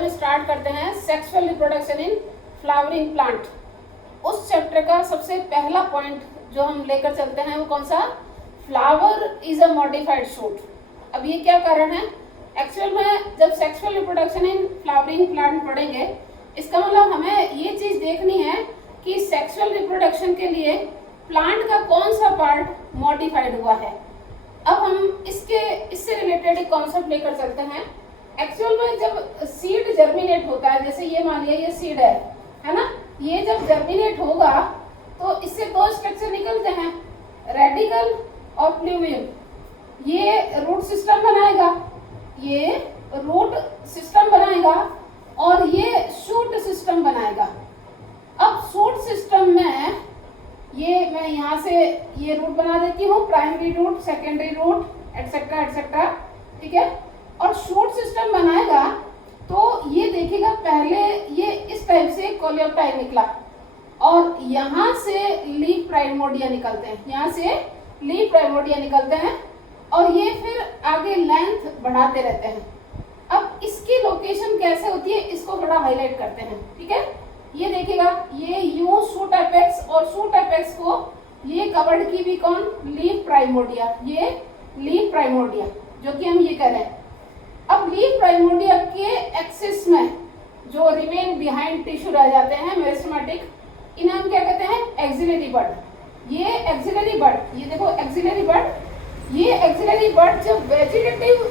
हम स्टार्ट करते हैं sexual reproduction in flowering plant. उस चैप्टर का सबसे पहला पॉइंट जो हम लेकर चलते हैं वो कौन सा? Flower is a modified shoot. अब ये क्या कारण है? एक्चुअल में जब sexual reproduction in flowering plant पढ़ेंगे, इसका मतलब हमें ये चीज देखनी है कि सेक्सुअल रिप्रोडक्शन के लिए प्लांट का कौन सा पार्ट मॉडिफाइड हुआ है। अब हम इससे रिलेटेड एक कॉन्सेप्ट लेकर चलते हैं। एक्चुअल में जब सीड जर्मिनेट होता है, जैसे ये मान लिया ये सीड है ना, ये जब जर्मिनेट होगा तो इससे दो स्ट्रक्चर निकलते हैं, रेडिकल और प्लूम्यूल। ये रूट सिस्टम बनाएगा, ये रूट सिस्टम बनाएगा और ये शूट सिस्टम बनाएगा। अब शूट सिस्टम में ये मैं यहाँ से ये रूट बना देती हूँ, primary root, secondary root, etcetera etcetera, ठीक है। और शूट सिस्टम बनाएगा तो ये देखिएगा, पहले ये इस टाइप से कोलियोटाइप निकला और यहाँ से लीफ प्राइमोर्डिया निकलते हैं, यहाँ से लीफ प्राइमोर्डिया निकलते हैं और ये फिर आगे लेंथ बढ़ाते रहते हैं। अब इसकी लोकेशन कैसे होती है इसको थोड़ा हाईलाइट करते हैं, ठीक है। ये देखिएगा, ये यूं शूट एपेक्स और शूट एपेक्स को ये कवर्ड की भी कौन? लीफ प्राइमोर्डिया, ये लीफ प्राइमोर्डिया जो कि हम ये कह रहे हैं। अब लीफ प्राइमोर्डिया के एक्सिस में जो रिमेन बिहाइंड टिश्यू रह जाते हैं मेरिस्टेमेटिक, इन्हें हम क्या कहते हैं? एक्सिलरी बड। ये एक्सिलरी बड, ये देखो एक्सिलरी बड, ये एक्सिलरी बड जब वेजिटेटिव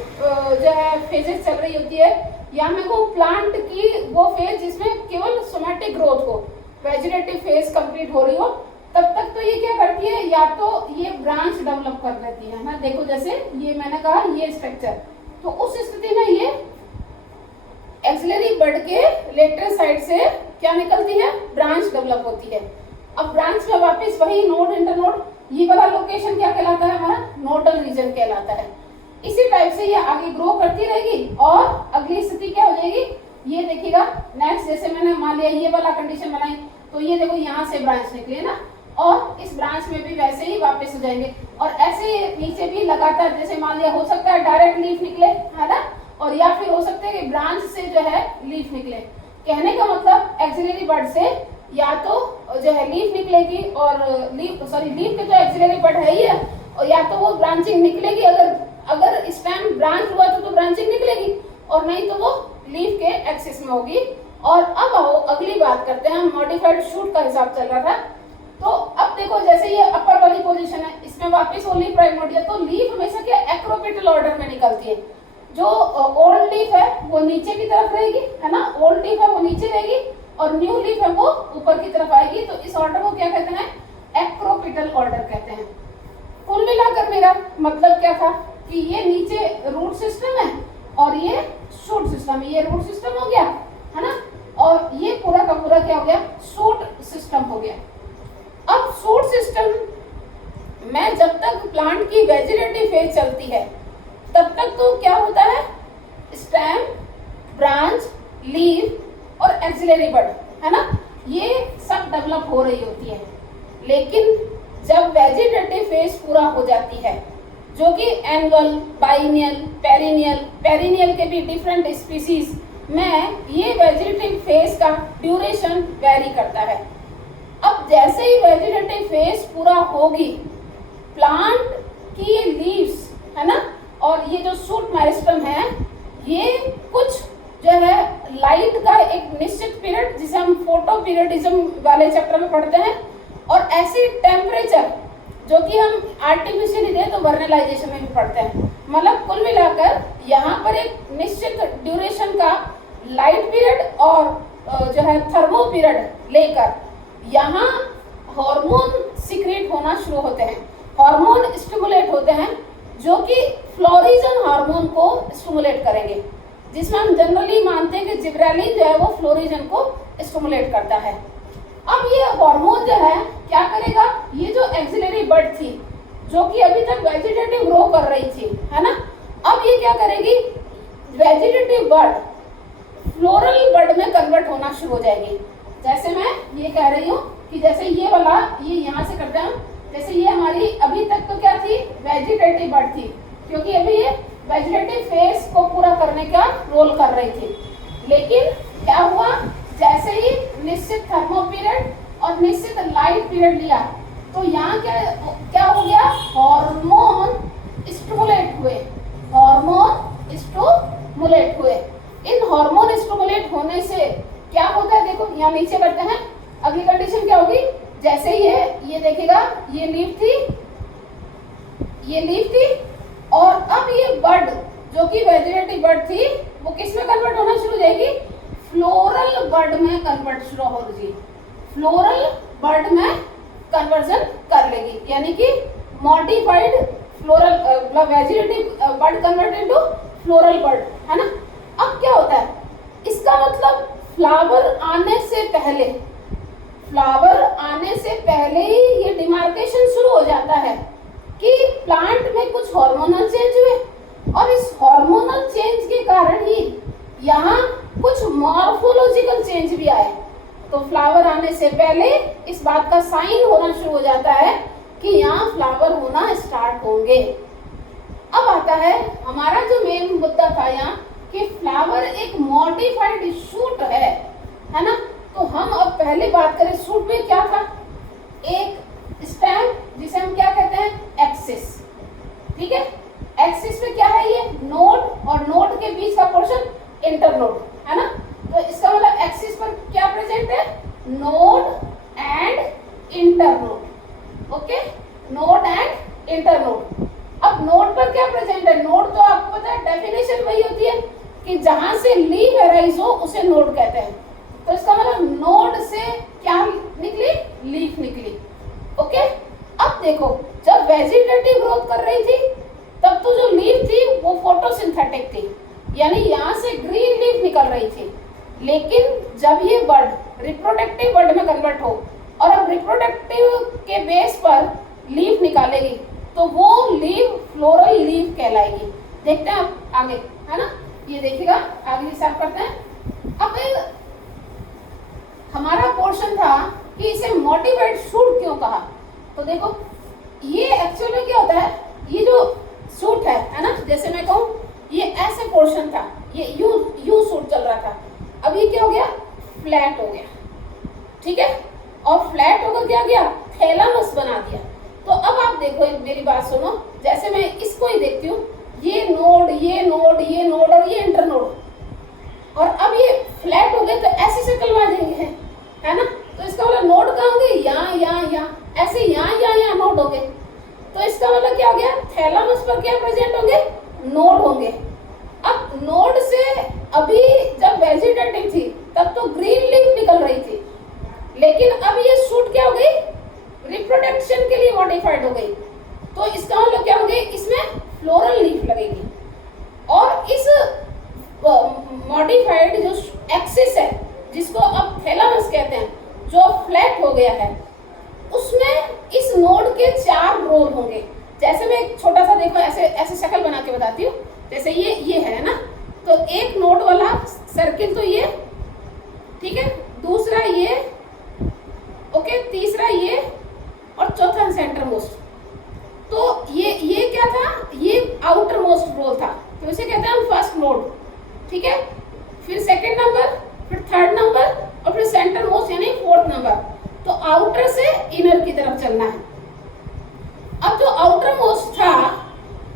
जो है फेजेस चल रही होती है, या में वो प्लांट की वो फेज जिसमें केवल सोमैटिक ग्रोथ हो, वेजिटेटिव फेज कंप्लीट हो रही हो, तब तक तो ये क्या करती है, या तो ये ब्रांच डेवलप कर लेती है ना। देखो जैसे ये मैंने कहा ये स्ट्रक्चर, तो उस स्थिति में ये एक्सिलरी बड के लेटरल साइड से क्या निकलती है? ब्रांच डेवलप होती है। अब ब्रांच में वापस वही नोड, इंटरनोड, ये वाला लोकेशन क्या कहलाता है? हमारा नोडल रीजन कहलाता है। इसी टाइप से ये आगे ग्रो करती रहेगी और अगली स्थिति क्या हो जाएगी? ये देखिएगा नेक्स्ट, जैसे मैंने मान लिया ये वाला कंडीशन बनाई, तो ये देखो यहाँ से ब्रांच निकली ना, और इस ब्रांच में भी वैसे ही वापस हो जाएंगे और ऐसे नीचे भी लगातार, जैसे मान लिया हो सकता है डायरेक्ट लीफ निकले, है ना, और या फिर हो सकता है कि ब्रांच से जो है लीफ निकले। कहने का मतलब एक्सिलरी बड से या तो जो है लीफ निकलेगी और लीफ के जो एक्सिलरी बड है ही है, और या तो वो ब्रांचिंग निकलेगी, अगर स्टेम ब्रांच हुआ तो ब्रांचिंग निकलेगी, और नहीं तो वो लीफ के एक्सिस में होगी। और अब आओ अगली बात करते हैं, मॉडिफाइड शूट का हिसाब चल रहा था। तो अब देखो जैसे ये अपर वाली पोजीशन है, इसमें वापस वो लीफ प्राइमोर्डिया, तो लीफ हमेशा क्या एक्रोपिटल ऑर्डर में निकलती है। जो ओल्ड लीफ है वो नीचे की तरफ रहेगी, है ना, ओल्ड लीफ है वो नीचे रहेगी और न्यू लीफ है वो ऊपर की तरफ आएगी। तो इस ऑर्डर को क्या कहते हैं? एक्रोपिटल ऑर्डर कहते हैं। कुल मिलाकर मेरा मतलब क्या था कि ये नीचे रूट सिस्टम है और ये शूट सिस्टम है। ये रूट सिस्टम हो गया, है ना, और ये पूरा का पूरा क्या हो गया? शूट सिस्टम हो गया। अब शूट सिस्टम में जब तक प्लांट की वेजिटेटिव फेज चलती है तब तक तो क्या होता है? स्टेम, ब्रांच, लीफ और एक्सिलरी बड, है ना, ये सब डेवलप हो रही होती है। लेकिन जब वेजिटेटिव फेज पूरा हो जाती है, जो कि एनुअल, बाइनियल, पेरिनियल के भी डिफरेंट स्पीसीज में ये वेजिटेटिव फेज का ड्यूरेशन वेरी करता है। अब जैसे ही वेजिटेटिव फेज पूरा होगी, प्लांट की लीव्स, है ना, और ये जो शूट मेरिस्टेम है, ये कुछ जो है लाइट का एक निश्चित पीरियड, जिसे हम फोटो पीरियडिज्म वाले चैप्टर में पढ़ते हैं, और ऐसी टेम्परेचर जो कि हम आर्टिफिशियली दे तो वर्नलाइजेशन में भी पढ़ते हैं। मतलब कुल मिलाकर यहाँ पर एक निश्चित ड्यूरेशन का लाइट पीरियड और जो है थर्मो पीरियड लेकर यहाँ हार्मोन सीक्रेट होना शुरू होते हैं, हार्मोन स्टिमुलेट होते हैं, जो कि फ्लोरिजन हार्मोन को स्टिमुलेट करेंगे, जिसमें हम जनरली मानते हैं कि जिब्रेलिन जो है वो फ्लोरिजन को स्टिमुलेट करता है। अब ये हार्मोन जो है क्या करेगा? ये जो एक्सिलरी बड थी, जो कि अभी तक वेजिटेटिव ग्रो कर रही थी, है ना, अब ये क्या करेगी? वेजिटेटिव बड फ्लोरल बड में कन्वर्ट होना शुरू हो जाएगी। जैसे मैं ये कह रही हूँ कि जैसे ये वाला, ये यहाँ से करते हैं, जैसे ये हमारी अभी तक तो क्या थी? वेजिटेटिव बड थी, क्योंकि अभी ये वेजिटेटिव फेज को पूरा करने का रोल कर रही थी। लेकिन क्या हुआ, जैसे ही निश्चित थर्मो पीरियड और निश्चित लाइट पीरियड लिया तो यहाँ क्या हो गया, हार्मोन स्टिमुलेट हुए, हार्मोन स्टिमुलेट हुए। इन हार्मोन स्टिमुलेट होने से क्या होता है, देखो यहाँ नीचे बढ़ते हैं। अगली कंडीशन क्या होगी, जैसे ये देखिएगा, ये लीफ थी और अब ये बर्ड जो कि वेजिटेटिव बर्ड थी वो किस में कन्वर्ट होना शुरू हो जाएगी, फ्लोरल बर्ड में कन्वर्ट शुरू हो जाएगी, फ्लोरल बर्ड में कन्वर्जन कर लेगी, यानी कि modified floral vegetative bud converted to floral bud, है ना। अब क्या होता है, इसका मतलब फ्लावर आने से पहले ही ये डिमार्केशन शुरू हो जाता है कि प्लांट में कुछ हार्मोनल चेंज हुए और इस हार्मोनल चेंज के कारण ही यहाँ कुछ मॉर्फोलॉजिकल चेंज भी आए। तो फ्लावर आने से पहले इस बात का साइन होना शुरू हो जाता है कि यहाँ फ्लावर होना स्टार्ट होंगे। अब आता है हमारा जो मेन मुद्दा था यहाँ कि फ्लावर एक मॉडिफाइड शूट है ना। तो हम अब पहले बात करें, शूट में क्या था, एक स्टेम जिसे हम क्या कहते हैं, एक्सिस, ठीक है। एक्सिस में क्या है, ये नोड और नोड के बीच का पोर्शन इंटरनोड, है ना। तो इसका मतलब एक्सिस पर क्या प्रेजेंट है, node and internode, okay, node and internode. अब नोड पर क्या प्रेजेंट है, नोड तो आपको पता है डेफिनेशन वही होती है कि जहां से लीफ अराइज हो उसे नोड कहते हैं। तो इसका मतलब नोड से क्या निकली, लीफ निकली, ओके। अब देखो, जब वेजिटेटिव ग्रोथ कर रही थी तब तो जो लीफ थी वो फोटोसिंथेटिक थी, यानी यहाँ से ग्रीन लीफ निकल रही थी। लेकिन जब ये बर्ड रिप्रोडक्टिव बर्ड में कन्वर्ट हो और अब रिप्रोडक्टिव के बेस पर लीफ निकालेगी तो वो लीफ फ्लोरल लीफ कहलाएगी। देखते हैं आप आगे, है ना, ये देखिएगा, आगे हिसाब करते हैं। अब हमारा पोर्शन था कि इसे मॉडिफाइड शूट क्यों कहा। तो देखो, ये एक्चुअल में क्या होता है, ये जो शूट है ना, जैसे मैं कहूँ ये ऐसे पोर्शन था, ये यू शूट चल रहा था, अब ये क्या हो गया, फ्लैट हो गया, ठीक है। और फ्लैट होकर क्या गया, थैलामस बना दिया। तो अब आप देखो, मेरी बात सुनो, जैसे मैं इसको ही देखती हूँ, ये नोड, ये नोड, ये नोड और ये इंटरनोड, और अब ये फ्लैट हो गए तो ऐसी शक्ल में आ जाएंगे, है ना। तो इसका मतलब नोड कहाँ होंगे, यहाँ, ऐसे यहाँ नोड होंगे। तो इसका मतलब क्या हो गया, थैलामस पर क्या प्रेजेंट होंगे, नोड होंगे। अब नोड से अभी जब वेजिटेटिव थी तब तो ग्रीन लीफ निकल रही थी, लेकिन अब ये शूट क्या हो गई, रिप्रोडक्शन के लिए मॉडिफाइड हो गई। तो इसका मतलब क्या हो गई, इसमें फ्लोरल लीफ लगेगी। और इस मॉडिफाइड जो एक्सिस है, जिसको अब थैलामस कहते हैं, जो फ्लैट हो गया है, उसमें इस नोड के 4 रोल होंगे। जैसे मैं एक छोटा सा, देखो ऐसे शक्ल बना के बताती हूँ। जैसे ये है ना, तो एक नोड वाला सर्किल तो ये, ठीक है, दूसरा ये, ओके, तीसरा ये और चौथा सेंटर मोस्ट। तो ये क्या था, ये आउटर मोस्ट रोल था, तो इसे कहते हैं हम फर्स्ट नोड, ठीक है। फिर सेकंड नंबर, फिर थर्ड नंबर और फिर सेंटर मोस्ट यानी फोर्थ नंबर। तो आउटर से इनर की तरफ चलना है। अब जो आउटर मोस्ट था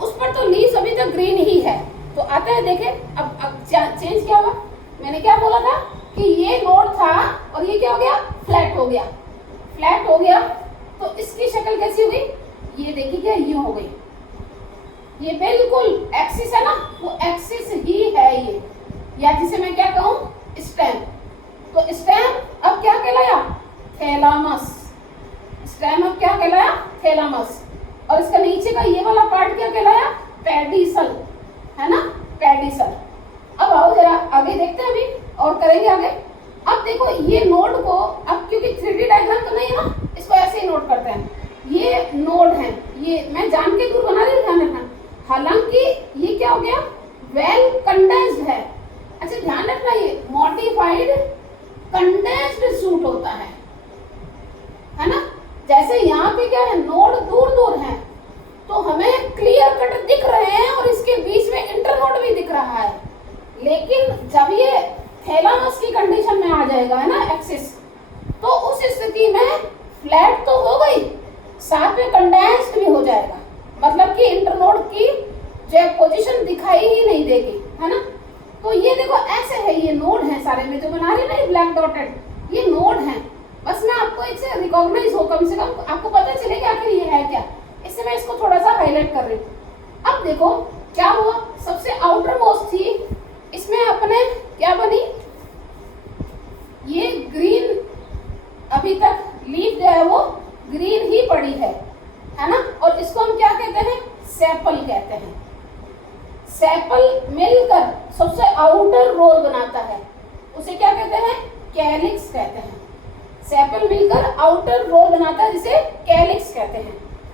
उस पर तो लीव्स अभी तक ग्रीन ही है। तो आता है, देखें अब चेंज क्या हुआ, मैंने क्या बोला था कि ये नोड था और ये क्या हो गया, फ्लैट हो गया, फ्लैट हो गया। तो इसकी शक्ल कैसी हो गई, ये देखिए क्या यूं हो गई, ये बिल्कुल एक्सिस है ना, वो एक्सिस ही है ये, या जिसे मैं क्या कहूँ, स्टेम। तो स्टेम अब क्या कहलाया, थैलामस। स्टेम अब क्या कहलाया, थैलामस। और इसका नीचे का ये वाला पार्ट क्या कहलाया, पेडिसल, है ना, पेडिसल। अब आओ जरा आगे देखते हैं, अभी और करेंगे आगे। अब देखो, ये नोड को, अब क्योंकि 3D डायग्राम तो नहीं है ना, इसको ऐसे ही नोट करते हैं। ये नोड है, ये मैं जान के दूर बना रही हूँ, ध्यान रखना। हालांकि ये क्या हो गया, वेल कंडेंस्ड है। अच्छा ध्यान रखना, ये मॉडिफाइड कंडेंस्ड शूट होता है ना। जैसे यहाँ पे क्या है, नोड दूर दूर है तो हमें क्लियर कट दिख रहे हैं और इसके बीच में इंटरनोड भी दिख रहा है। लेकिन जब ये में कंडेंस्ड भी हो जाएगा, मतलब कि इंटरनोड की जो पोजीशन दिखाई ही नहीं देगी, है ना। तो ये देखो ऐसे है, ये नोड है सारे में जो बना रहे हैं ना ये ब्लैक डॉटेड, ये नोड है। बस मैं आपको एक से रिकॉग्नाइज हो, कम से कम आपको पता चलेगा आखिर ये है क्या, इससे मैं इसको थोड़ा सा हाईलाइट कर रही हूँ। अब देखो क्या हुआ, सबसे आउटर मोस्ट थी, इसमें अपने क्या बनी, ये ग्रीन, अभी तक लीफ जो है वो ग्रीन ही पड़ी है ना। और इसको हम क्या कहते हैं, सेपल कहते हैं। सेपल मिलकर सबसे आउटर रोल बनाता है, उसे क्या कहते हैं, कैलिक्स कहते हैं। सेपल मिलकर आउटर रोल बनाता है जिसे कैलिक्स कहते हैं।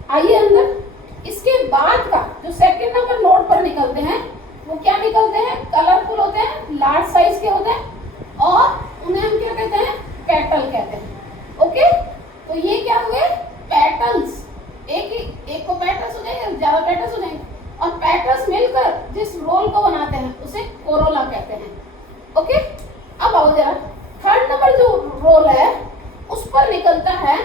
आइए अंदर, इसके बाद का जो सेकंड नंबर नोड पर निकलते हैं वो क्या निकलते हैं, कलरफुल होते हैं, लार्ज साइज के होते हैं और उन्हें हम क्या कहते हैं, पेटल कहते हैं। ओके, तो ये क्या हुए, पेटल्स, एक को पेटल्स हो जाएंगे, ज्यादा पेटल्स हो जाएंगे, और पेटल्स मिलकर जिस रोल को बनाते हैं उसे कोरोला कहते हैं। ओके, अब आओ जरा, थर्ड नंबर जो रोल है उस पर निकलता है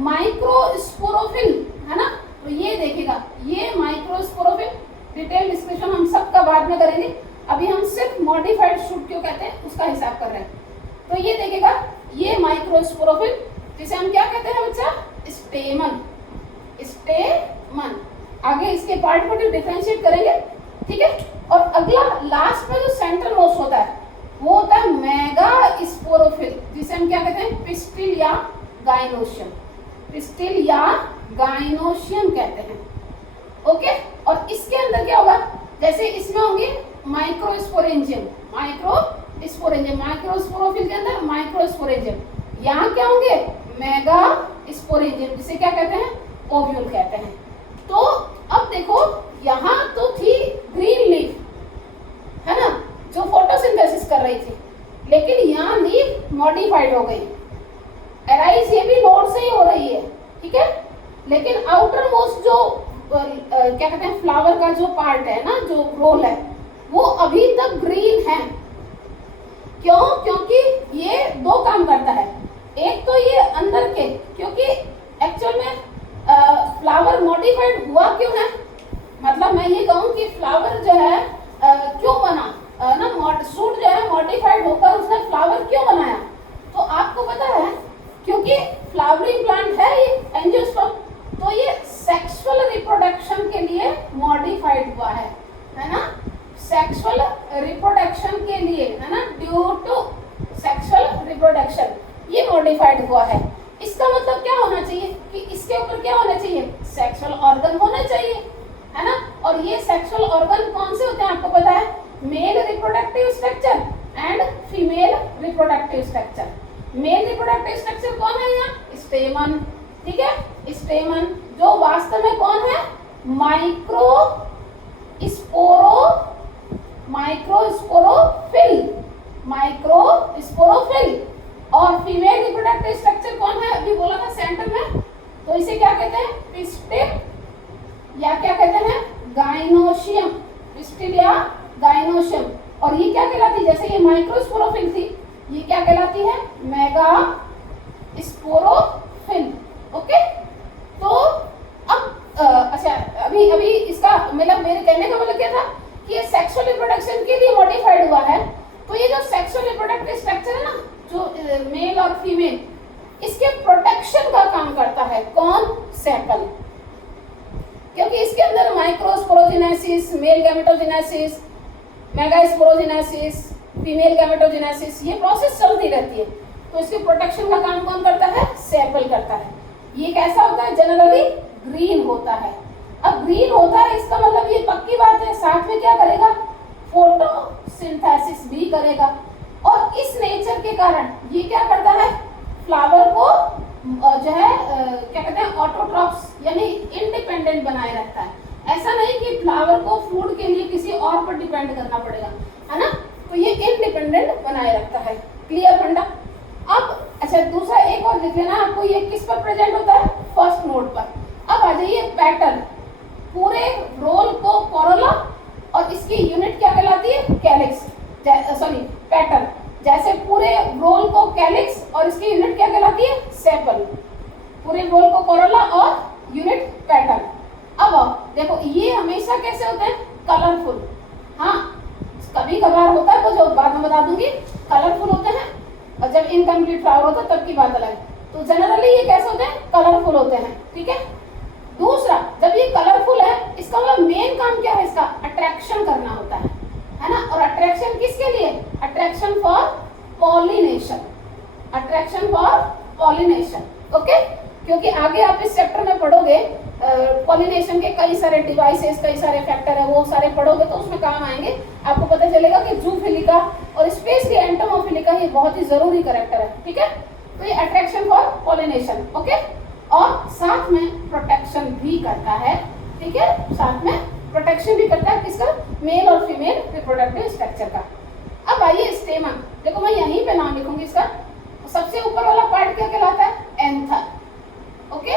माइक्रोस्पोरोफिल, है ना। तो ये देखिएगा, ये माइक्रोस्पोरोफिल, डिटेल डिस्कशन हम सबका बाद में करेंगे, अभी हम सिर्फ मॉडिफाइड शूट क्यों कहते हैं उसका हिसाब कर रहे हैं। तो ये देखिएगा, ये माइक्रोस्पोरोफिल जिसे हम क्या कहते हैं बच्चा, स्टेमन, स्टेमन। आगे इसके पार्ट को डिफरेंशिएट करेंगे, ठीक है। और अगला लास्ट में जो सेंट्रल मोस्ट होता है वो होता है मेगा स्पोरोफिल, जिसे हम क्या कहते हैं, पिस्टिल या गाइनोशियम, पिस्टिल या गाइनोशियम कहते हैं। ओके, और इसके अंदर क्या होगा, जैसे इसमें होंगे माइक्रोस्पोरेंजियम, माइक्रोस्पोरेंजियम, माइक्रोस्पोरोफिल के अंदर माइक्रोस्पोरेंजियम, यहाँ क्या होंगे, मेगा स्पोरेंजियम, जिसे क्या कहते हैं, ओव्यूल कहते हैं। तो अब देखो, यहाँ तो थी ग्रीन लीफ, है ना, जो फोटोसिंथेसिस कर रही थी, लेकिन यहाँ लीफ मॉडिफाइड हो गई, एराइज ये भी नोड से ही हो रही है, ठीक है। लेकिन आउटर मोस्ट जो क्या कहते हैं, फ्लावर का जो पार्ट है ना, जो रोल है, वो अभी तक ग्रीन है। क्यों, क्योंकि ये दो काम करता है, एक तो ये अंदर के, क्योंकि एक्चुअल में फ्लावर मॉडिफाइड हुआ क्यों है, मतलब मैं ये कहूँ कि फ्लावर जो है क्यों बना ना, सूट जो है मॉडिफाइड होकर उसने फ्लावर क्यों बनाया, तो आपको पता है, क्योंकि फ्लावरिंग प्लांट है ये एंजियोस्पर्म, तो ये सेक्सुअल रिप्रोडक्शन के लिए मॉडिफाइड हुआ है ना, सेक्सुअल रिप्रोडक्शन के लिए, है ना, ड्यू टू सेक्सुअल रिप्रोडक्शन ये मॉडिफाइड हुआ है। इसका मतलब क्या होना चाहिए कि इसके ऊपर क्या होना चाहिए, सेक्सुअल ऑर्गन होने चाहिए, है ना। और ये सेक्सुअल ऑर्गन कौन से होते हैं आपको पता है, mail reproductive structure and female reproductive structure. Mail reproductive structure कौन है यहाँ, स्टेमन, ठीक है, स्टेमन, जो वास्तव में कौन है, माइक्रोस्पोरोफिल। और फीमेल रिप्रोडक्टिव स्ट्रक्चर कौन है, अभी बोला था सेंटर में, तो इसे क्या कहते हैं, पिस्टिल या क्या कहते हैं, गाइनोशियम, पिस्टिल या गाइनोशियम। और ये क्या कहलाती है, जैसे ये माइक्रोस्पोरोफिल थी, ये क्या कहलाती है, मेगा स्पोरोफिल। ओके, तो अब अच्छा, अभी इसका मतलब मेरे कहने का मतलब क्या था कि ये सेक्सुअल रिप्रोडक्शन के लिए मॉडिफाइड हुआ है। तो ये जो सेक्सुअल रिप्रोडक्टिव स्ट्रक्चर है ना, जो मेल और फीमेल, इसके प्रोटेक्शन का काम करता है कौन, सेपल, क्योंकि इसके अंदर microsporogenesis, male gametogenesis, megasporogenesis, female gametogenesis, ये प्रोसेस चलती रहती है। तो इसके प्रोटेक्शन का काम कौन करता है, सेपल करता है। ये कैसा होता है, जनरली ग्रीन होता है। अब ग्रीन होता है इसका मतलब ये पक्की बात है, साथ में क्या करेगा, फोटोसिंथेसिस भी करेगा। और इस नेचर के कारण ये क्या करता है, फ्लावर को जो है क्या कहते हैं, ऑटोट्रॉप्स यानी इंडिपेंडेंट बनाए रखता है। ऐसा नहीं कि फ्लावर को फूड के लिए किसी और पर डिपेंड करना पड़ेगा, है ना। तो ये इंडिपेंडेंट बनाए रखता है। क्लियर फंडा। अब अच्छा, दूसरा एक और देख लेना आपको, ये किस पर प्रेजेंट होता है, फर्स्ट नोड पर। अब आ जाइए पैटर्न, पूरे रोल को कोरोला और इसकी यूनिट क्या कहलाती है, कैलिक्स, सॉरी पैटर्न। जैसे पूरे रोल को कैलिक्स और इसकी यूनिट क्या कहलाती है, सेपल। पूरे रोल को कोरोला और कैसे होते हैं? कलरफुल। हाँ, कभी कभार होता है वो जो बाद में बता दूंगी, कलरफुल होते हैं, और जब इनकम्प्लीट फ्लावर होता है तब की बात अलग है। तो जनरली ये कैसे होते हैं? कलरफुल होते हैं, ठीक है। दूसरा, जब ये कलरफुल है, इसका मतलब मेन काम क्या है इसका? अट्रैक्शन करना होता है ना। और अट्रैक्शन किसके लिए? Attraction for pollination, attraction for pollination, okay. क्योंकि आगे आप इस चैप्टर में पढ़ोगे पॉलिनेशन के कई सारे डिवाइसेस, कई सारे फैक्टर है, वो सारे पढ़ोगे तो उसमें काम आएंगे। आपको पता चलेगा कि जूफिलिका और स्पेशली एंटोमोफिलिका ये बहुत ही जरूरी कैरेक्टर है, ठीक है। तो ये अट्रैक्शन फॉर पॉलिनेशन, ओके। और साथ में प्रोटेक्शन भी करता है, ठीक है, साथ में प्रोटेक्शन भी करता है किसका? मेल और फीमेल रिप्रोडक्टिव स्ट्रक्चर का। अब आइए स्टेमन, देखो मैं यहीं पे नाम लिखूंगी इसका। सबसे ऊपर वाला पार्ट क्या कहलाता है? Anther, okay.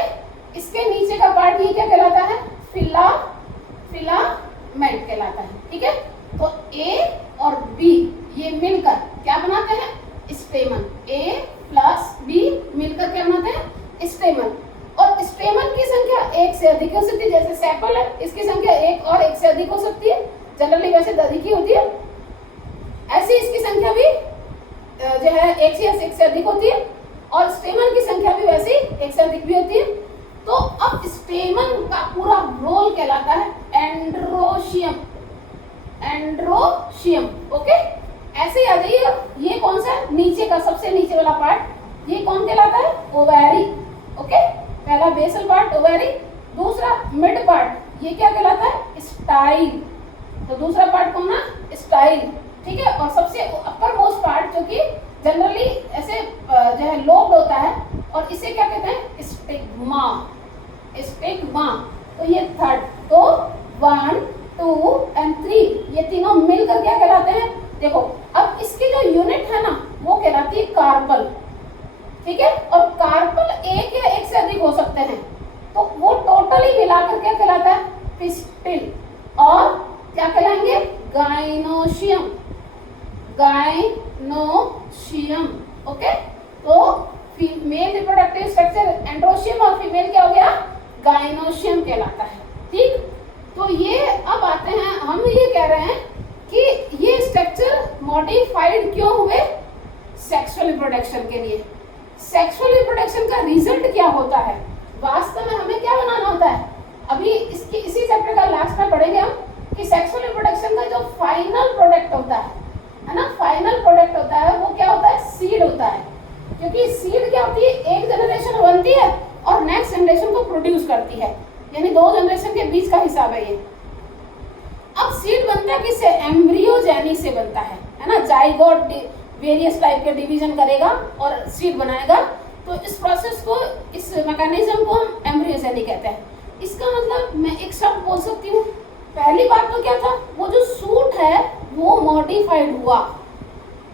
इसके नीचे का पार्ट ये क्या कहलाता है? फिलामेंट कहलाता है, ठीक है। तो ए और बी ये मिलकर क्या बनाते हैं? स्टेमन। ए प्लस बी मिलकर क्या बनाते हैं? स्टेमन। और स्टेमन की संख्या एक से अधिक हो सकती है, जैसे सेपल है, इसकी संख्या एक और एक से अधिक हो सकती है, जनरली वैसे अधिक ही होती है। ऐसी इसकी संख्या भी जो है एक से अधिक होती है, और स्टेमन की संख्या भी वैसी एक से अधिक भी होती है। तो अब स्टेमन का पूरा रोल कहलाता है एंड्रोशियम, एंड्रोशियम, ओके। ऐसे आ जाइए, ये कौन सा है? नीचे का सबसे नीचे वाला पार्ट, ये कौन कहलाता है? ओवैरी, ओके। पहला बेसल पार्ट ओवैरी, दूसरा मिड पार्ट ये क्या कहलाता है? स्टाइल। तो दूसरा पार्ट कौन है? स्टाइल, ठीक है। और सबसे अपर मोस्ट पार्ट जो कि जनरली ऐसे जो है लोब्ड होता है, और इसे क्या कहते हैं? Stigma, stigma. तो ये थर्ड, तो 1, 2 एंड 3 ये तीनों मिलकर क्या कहलाते हैं? देखो, अब इसकी जो यूनिट है ना वो कहलाती है कार्पल, ठीक है। और कार्पल एक या एक से अधिक हो सकते हैं, तो वो टोटली मिलाकर क्या कहलाता है? पिस्टिल। और क्या कहलाएंगे? Gynoecium, gynoecium, okay. तो मेल रिप्रोडक्टिव स्ट्रक्चर एंड्रोशियम और फीमेल क्या हो गया? गाइनोशियम कहलाता है, ठीक। तो ये अब आते हैं, हम ये कह रहे हैं कि ये स्ट्रक्चर मॉडिफाइड क्यों हुए? सेक्सुअल रिप्रोडक्शन के लिए। सेक्सुअल रिप्रोडक्शन का रिजल्ट क्या होता है? वास्तव में हमें क्या बनाना होता है? अभी इसी चैप्टर का लास्ट में पढ़ेंगे हम कि सेक्सुअल रिप्रोडक्शन का जो फाइनल प्रोडक्ट होता है ना, फाइनल प्रोडक्ट होता है वो क्या होता है? सीड होता है। क्योंकि सीड क्या होती है? एक जनरेशन बनती है और नेक्स्ट जनरेशन को प्रोड्यूस करती है, यानी 2 जनरेशन के बीच का हिसाब है ये। अब सीड बनता है किससे? एम्ब्रियोजेनी से बनता है ना। जाइगोट वेरियस टाइप के डिवीजन करेगा और सीड बनाएगा। तो इस प्रोसेस को, इस मैकेनिज्म को हम एम्ब्रियोजेनी कहते हैं। इसका मतलब मैं एक शब्द बोल सकती हूँ। पहली बात तो क्या था? वो जो सूट है वो मॉडिफाइड हुआ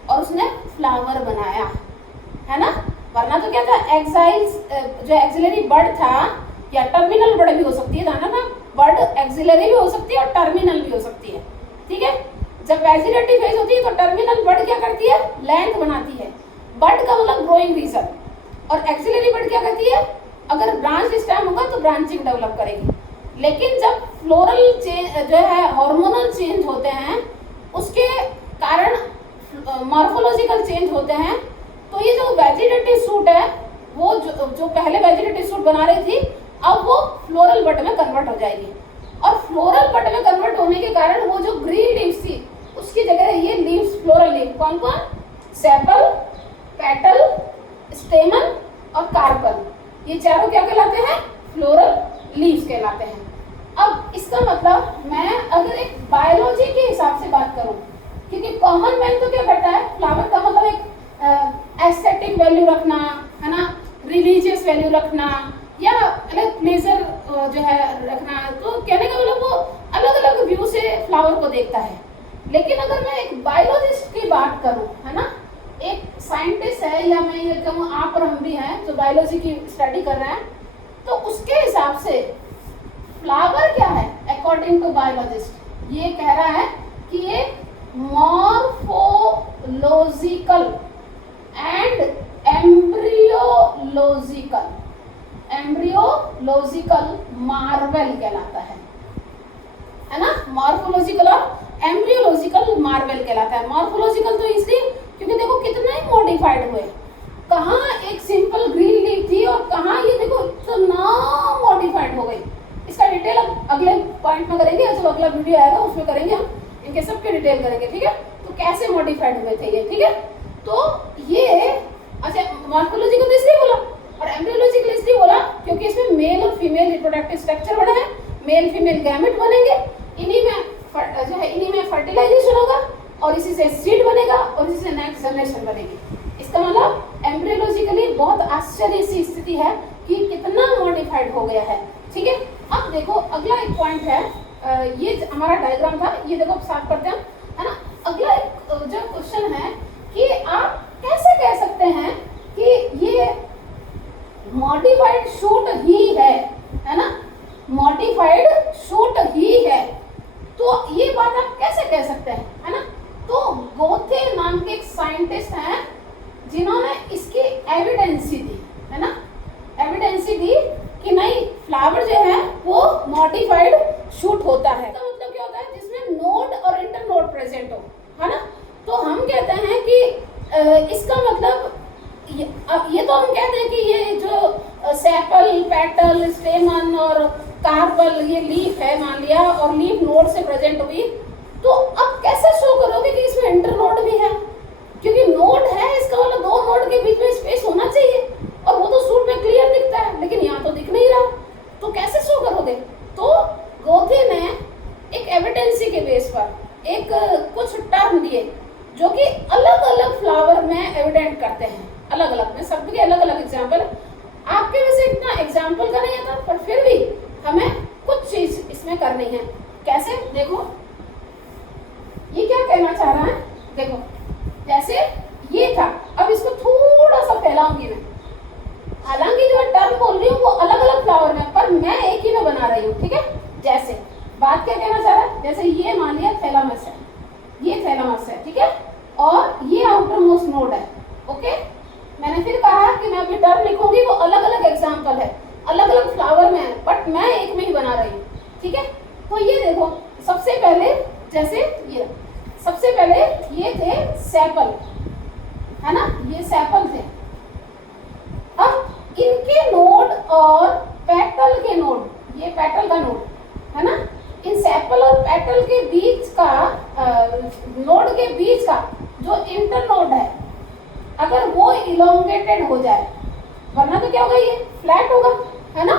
और उसने फ्लावर बनाया, है ना। वरना तो क्या था? एक्साइल्स जो एक्सिलरी बर्ड था, या टर्मिनल बर्ड भी हो सकती है, जाना ना, बर्ड एक्सिलरी भी हो सकती है और टर्मिनल भी हो सकती है, ठीक है। जब वेजिटेटिव फेज होती है तो टर्मिनल बर्ड क्या करती है? लेंथ बनाती है, बर्ड का मतलब ग्रोइंग रीजन। और एक्सिलरी बर्ड क्या करती है? अगर ब्रांच स्टेम होगा तो ब्रांचिंग डेवलप करेगी। लेकिन जब फ्लोरल चेंज जो है, हार्मोनल चेंज होते हैं, उसके कारण मॉर्फोलॉजिकल चेंज होते हैं, तो ये जो वेजिटेटिव सूट है वो जो पहले वेजिटेटिव सूट बना रही थी, अब वो फ्लोरल बड में कन्वर्ट हो जाएगी। और फ्लोरल बड में कन्वर्ट होने के कारण वो जो ग्रीन लीव्स थी उसकी जगह ये लीव्स, फ्लोरल लीव कौन कौन? सेपल, पेटल, स्टेमन और कार्पल, ये चारों क्या कहलाते हैं? फ्लोरल लीव्स कहलाते हैं। अब इसका मतलब मैं अगर एक बायोलॉजी के हिसाब से बात करूं, क्योंकि कॉमन मैन तो क्या करता है? फ्लावर का मतलब एक एस्थेटिक वैल्यू रखना, है ना, रिलीजियस वैल्यू रखना, या अलग प्लेजर जो है रखना। तो कहने का मतलब वो अलग अलग व्यू से फ्लावर को देखता है। लेकिन अगर मैं एक बायोलॉजिस्ट की बात करूं, है ना, एक साइंटिस्ट है, या मैं ये कहूँ आप और हम भी हैं जो बायोलॉजी की स्टडी कर रहे हैं, तो उसके हिसाब से फ्लावर क्या है? अकॉर्डिंग टू बायोलॉजिस्ट ये कह रहा है कि ये मॉर्फोलॉजिकल एंड एम्ब्रियोलॉजिकल मार्वल कहलाता है। है ना, मॉर्फोलॉजिकल और एम्ब्रियोलॉजिकल मार्वल कहलाता है। मॉर्फोलॉजिकल तो इसलिए क्योंकि देखो कितना ही मॉडिफाइड हुए, कहाँ एक सिंपल ग्रीन लीफ थी और कहाँ ये देखो इतना मॉडिफाइड हो गई। इसका डिटेल अब अगले पॉइंट में करेंगे, जब अगला वीडियो आएगा उसमें करेंगे हम इनके सबके डिटेल करेंगे, ठीक है। तो कैसे मॉडिफाइड हुए थे ये, ठीक है। तो ये अच्छा मॉर्फोलॉजिकल तो इसलिए बोला और एम्ब्रियोलॉजिकल इसलिए बोला क्योंकि इसमें मेल और फीमेल रिप्रोडक्टिव स्ट्रक्चर बने हैं, मेल फीमेल गैमेट बनेंगे, इन्हीं में जो है इन्हीं में फर्टिलाइजेशन होगा और इसी से सीड बनेगा और इसी से नेक्स्ट जनरेशन बनेगी। इसका मतलब एम्ब्रियोलॉजिकली बहुत आश्चर्य सी स्थिति है कि कितना मॉडिफाइड हो गया है, ठीक है। अब देखो अगला एक पॉइंट है, ये हमारा डायग्राम था, ये देखो साफ करते हैं, है ना। अगला एक जो क्वेश्चन है कि आप कैसे कह सकते हैं कि ये मॉडिफाइड शूट ही है ना, मॉडिफाइड शूट ही है, तो ये बात आप कैसे कह सकते हैं, है ना। तो गोथे नाम के एक साइंटिस्ट हैं जिन्होंने इसकी एविडेंसी दी, है ना, एविडेंसी दी कि नहीं फ्लावर जो है वो मॉडिफाइड शूट होता है। तो मतलब क्या होता है, जिसमें नोड और इंटरनोड प्रेजेंट हो, है ना। तो हम कहते हैं कि इसका मतलब ये तो हम कहते हैं कि ये जो सेपल, पेटल, स्टेमन और कार्पल ये लीफ है मान लिया और लीफ नोड से प्रेजेंट हुई, तो अब कैसे शो करोगे कि इसमें इंटरनोड भी है, क्योंकि नोड है इसका मतलब दो नोड के बीच में स्पेस होना चाहिए और वो तो सूट में क्लियर दिखता है, लेकिन यहाँ तो दिख नहीं रहा, तो कैसे शो करोगे। तो गोथे ने एक एविडेंसी के बेस पर एक कुछ टर्म दिए जो कि अलग अलग फ्लावर में एविडेंट करते हैं, अलग अलग में सबके अलग अलग एग्जाम्पल। आपके वैसे इतना एग्जाम्पल का नहीं आता, पर फिर भी हमें कुछ चीज इसमें करनी है। कैसे, देखो ये क्या कहना चाह रहा है, देखो जैसे ये था, अब इसको थोड़ा सा फैलाऊंगी मैं, हालांकि जो टर्म बोल रही हूँ वो अलग अलग फ्लावर में, पर मैं एक ही में बना रही हूँ, ठीक है। जैसे बात क्या कहना चाह रहा है, जैसे ये मान लिया थैलामस है, ये थैलामस है, ठीक है, और ये आउटर मोस्ट नोड है, ओके। मैंने फिर कहा कि मैं अभी टर्म लिखूंगी वो अलग अलग एग्जाम्पल है, अलग अलग फ्लावर में है, बट मैं एक में ही बना रही हूँ, ठीक है। तो ये देखो सबसे पहले जैसे ये सबसे पहले ये थे सेपल, है ना, ये सेपल थे। अब इनके नोड और पेटल के नोड, ये पेटल का नोड है ना, इन सेपल और पेटल के बीच का नोड के बीच का जो इंटरनोड है, अगर वो इलोंगेटेड हो जाए, वरना तो क्या होगा, ये फ्लैट होगा, है ना,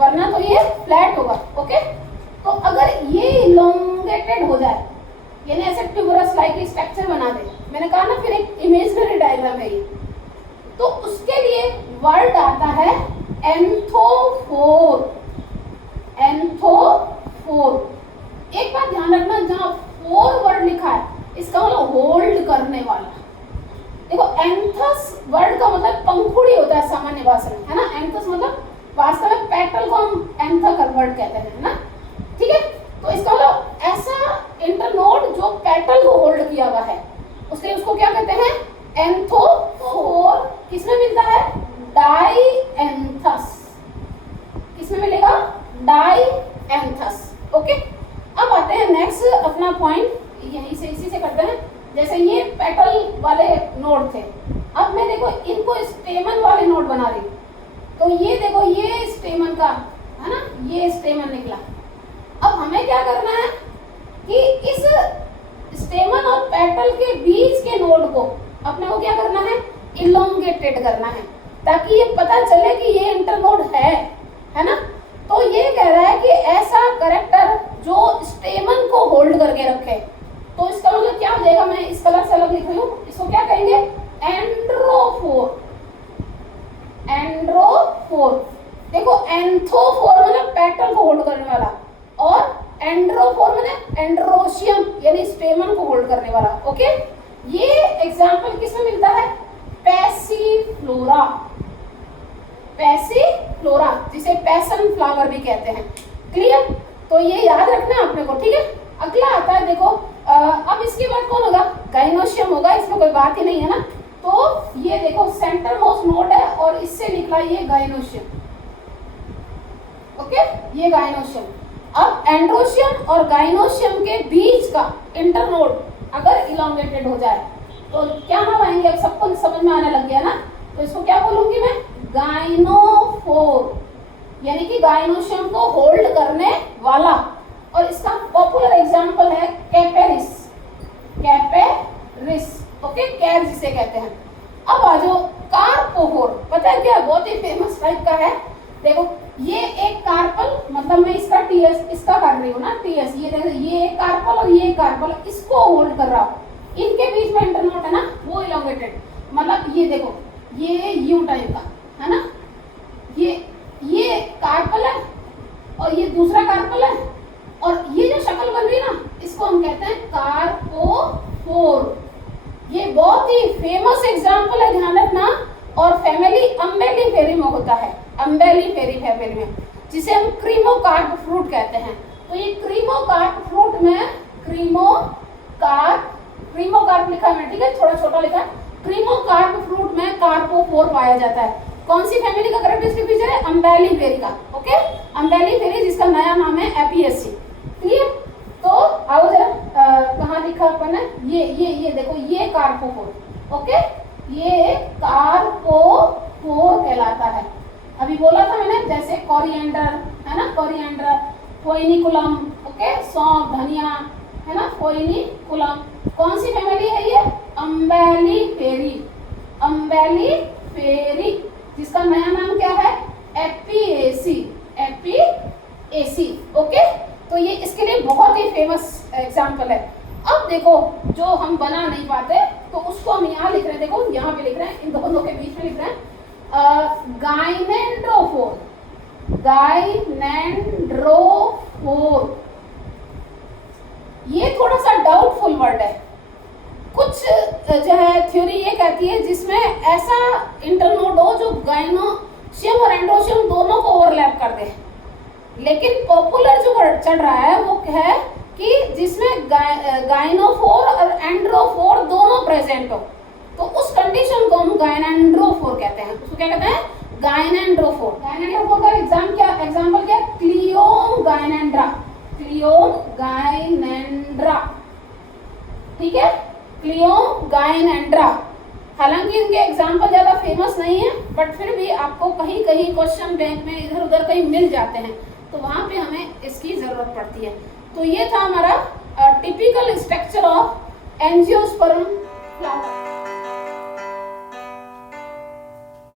वरना तो ये फ्लैट होगा, ओके। तो अगर ये इलोंगेटेड हो जाए, यानी ऐसे ट्यूबरस लाइक स्ट्रक्चर बना दे, मैंने कहा ना फिर एक इमेजिनरी डायग्राम है ये, तो उसके लिए वर्ड आता है एंथोफोर, एंथोफोर। एक बात ध्यान रखना, जहाँ फोर वर्ड लिखा है इसका मतलब होल्ड करने वाला। देखो एंथस वर्ड का मतलब पंखुड़ी होता है सामान्य भाषा में, है ना, एंथस मतलब वास्तव में पेटल को हम एंथा कर वर्ड कहते हैं ना, ठीक है। तो इसका मतलब ऐसा इंटरनोड जो पेटल को होल्ड किया हुआ है, उसके उसको क्या कहते हैं, एंथोफोर। किसमें मिलता है, डाईएंथस, किसमें मिलेगा, डाईएंथस, ओके। अब आते हैं नेक्स्ट अपना पॉइंट, यहीं से इसी से करते हैं। जैसे ये पेटल वाले नोड थे, अब मैं देखो इनको स्टेमन वाले नोड बना रही हूँ, तो ये देखो ये स्टेमन का है ना, ये स्टेमन निकला। अब हमें क्या करना है कि इस स्टेमन और पेटल के बीच के नोड को अपने को क्या करना है, इलोंगेटेड करना है, ताकि ये पता चले कि ये इंटरनोड है ना। तो ये कह रहा है कि ऐसा कैरेक्टर जो स्टेमन को होल्ड करके रखे, तो इसका मतलब क्या हो जाएगा, मैं इस कलर से अलग लिख रही हूँ, इसको क्या कहेंगे, एंड्रोफोर, एंड्रोफोर। देखो एंथोफोर मतलब पेटल को होल्ड करने वाला और एंड्रोफोर मतलब एंड्रोशियम यानी स्टेमन को होल्ड करने वाला, ओके। ये एग्जांपल किसमें मिलता है, पैसीफ्लोरा, पैसीफ्लोरा जिसे पैसन फ्लावर भी कहते हैं, क्लियर। तो ये याद रखना आपने को, ठीक है। अगला आता है देखो, अब इसके बाद कौन होगा, गाइनोशियम होगा, इसमें कोई बात ही नहीं है ना। तो ये देखो सेंटर मोस्ट नोड है और इससे निकला ये गाइनोशियम, ओके, ये गाइनोशियम। अब एंड्रोशियम और गाइनोशियम के बीच का इंटरनोड अगर इलोंगेटेड हो जाए तो क्या नाम आएंगे? अब सबको समझ में आने लग गया ना, तो इसको क्या बोलूंगी मैं? गाइनोफोर, यानी कि गाइनोशियम को होल्ड करने वाला। और इसका पॉपुलर एग्जांपल है कैपेरिस, कैपेरिस, ओके, कैर जिसे कहते हैं। अब आ जाओ कार्पोफोर, पता है क्या? बहुत ही फेमस टाइप का है। देखो ये एक कार्पल, मतलब मैं इसका टीएस इसका कर रही हूँ ना, टीएस, ये देखो ये एक कार्पल और ये एक कार्पल, इसको होल्ड कर रहा हूँ, इनके बीच में इंटरनोड है ना वो इलोंगेटेड, मतलब ये देखो ये यू टाइप का है ना, ये कार्पल है और ये दूसरा कार्पल है, और ये जो शक्ल बन रही है ना इसको हम कहते हैं कार्पोफोर। ये बहुत ही फेमस एग्जांपल है, ध्यान रखना। और फैमिली अम्बेलिफेरी में होता है, अम्बेलिफेरी फैमिली में, जिसे हम क्रीमोकार्प फ्रूट कहते हैं। तो ये क्रीमोकार्प फ्रूट में क्रीमोकार्प लिखा है, ठीक है, थोड़ा छोटा लिखा है। क्रीमोकार्प फ्रूट में कार्पोफोर पाया जाता है। कौन सी फैमिली का कैरेक्टरिस्टिक फीचर है? अम्बेलिफेरी का, ओके, अम्बेलिफेरी, जिसका नया नाम है एपिएसी। क्लियर? तो आओ जरा, कहाँ लिखा अपन है? ये देखो, ये कार्पोफोर, ओके, ये कार्पोफोर कहलाता है। अभी बोला था मैंने, जैसे कोरिएंडर है ना, कोरिएंडर, फोइनिकुलम, ओके, सौंफ, धनिया है ना, फोइनिकुलम। कौन सी फैमिली है ये? अम्बेलिफेरी, अम्बेलिफेरी, जिसका नया नाम क्या है? Apiaceae, Apiaceae, okay. तो ये इसके लिए बहुत ही फेमस एग्जांपल है। अब देखो जो हम बना नहीं पाते तो उसको हम यहाँ लिख रहे हैं, देखो यहाँ पे लिख रहे हैं, इन दोनों के बीच में लिख रहे हैं गाइनेंड्रोफोर, गाइनेंड्रोफोर। ये थोड़ा सा डाउटफुल वर्ड है, कुछ जो है थ्योरी ये कहती है जिसमें ऐसा इंटरनोड हो जो गाइनोशियम और एंड्रोशियम दोनों को ओवरलैप कर दे, लेकिन पॉपुलर जो वर्ड चल रहा है वो है कि जिसमें गाइनोफोर और एंड्रोफोर दोनों प्रेजेंट हो, तो उस कंडीशन को हम गाइनेंड्रोफोर कहते हैं। उसको क्या कहते हैं? गाइनेंड्रोफोर। गाइनेंड्रोफोर का एग्जांपल क्या? क्लियोम गाइनेंड्रा, क्लियोम गाइनेंड्रा, ठीक है, क्लियोम गाइनेंड्रा। हालांकि इनके एग्जाम्पल ज़्यादा फेमस नहीं है, बट फिर भी आपको कहीं कहीं क्वेश्चन बैंक में इधर उधर कहीं मिल जाते हैं, तो वहाँ पे हमें इसकी ज़रूरत पड़ती है। तो ये था हमारा typical structure of angiosperm flower.